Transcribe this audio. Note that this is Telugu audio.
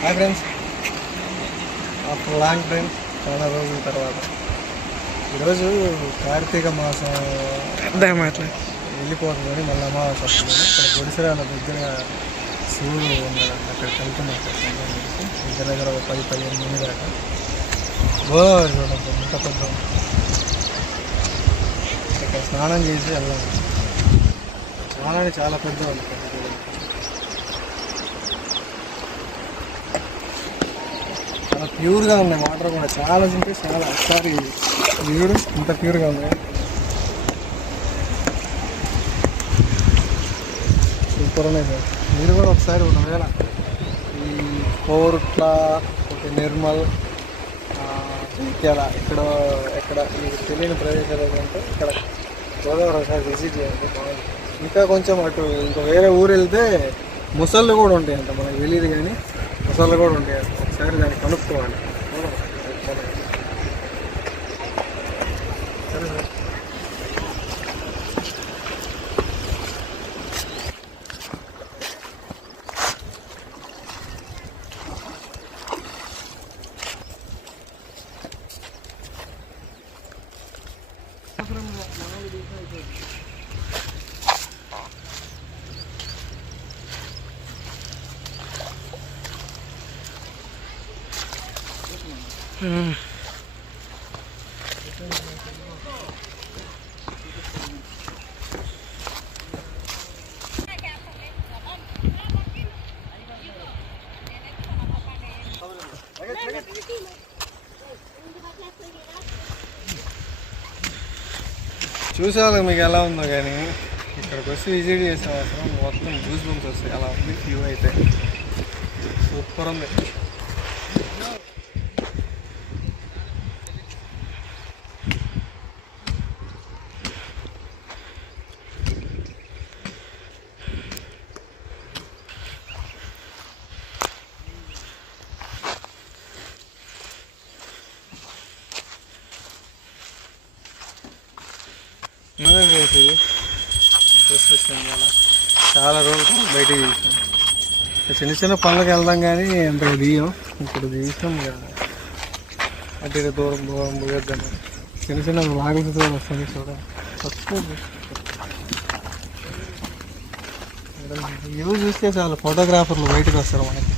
Hi friends, after long time, చాలా రోజుల తర్వాత ఈరోజు కార్తీక మాసం వెళ్ళిపోతుందని మళ్ళీ అమావాస్య వస్తుందని ఇక్కడ గుడిసెరాల దగ్గర శివుడు ఉన్నాడు. అక్కడికి వెళ్తున్నాం దగ్గర దగ్గర ఒక 10-15 మంది దాకా. చూడండి ఎంత పెద్ద ఇక్కడ స్నానం చేసి వెళ్ళాలి. స్నానానికి చాలా పెద్ద ఉంది. చాలా ప్యూర్గా ఉన్నాయి వాటర్ కూడా, చాలా ఉంటే చాలా. ఒకసారి ప్యూర్ ఇంత ప్యూర్గా ఉన్నాయి, సూపర్ ఉన్నాయి సార్. మీరు కూడా ఒకసారి ఒకవేళ ఈ కోరుట్ల, ఒక నిర్మల్, ఇట్యాల ఎక్కడ మీకు తెలియని ప్రదేశాలు ఏంటంటే ఇక్కడ గోదావరి ఒకసారి విజిట్ చేయండి, బాగుంది. ఇంకా కొంచెం అటు ఇంకా వేరే ఊరు వెళ్తే ముసళ్ళు కూడా ఉంటాయి అంట, మనకు తెలియదు కానీ ముసళ్ళు కూడా ఉంటాయి. ఒకసారి దాన్ని కనుక్కోవాలి. సరే సార్. చూసేవాళ్ళకి మీకు ఎలా ఉందో కానీ ఇక్కడికి వచ్చి విజిట్ చేసే అవసరం మొత్తం గూస్ బంప్స్ వస్తాయి. అలా ఉంది వ్యూ అయితే, సూపర్ ఉంది. చాలా రోజులు బయటికి తీసాం. చిన్న చిన్న పనులకు వెళ్దాం కానీ అంతగా తీయం. ఇప్పుడు తీసాం కదా, అటు దూరం పోయొద్దాం. చిన్న చిన్న లాగులతో వస్తుంది చూడండి. వ్యూ చూస్తే చాలా ఫోటోగ్రాఫర్లు బయటకు వస్తారు మనకి.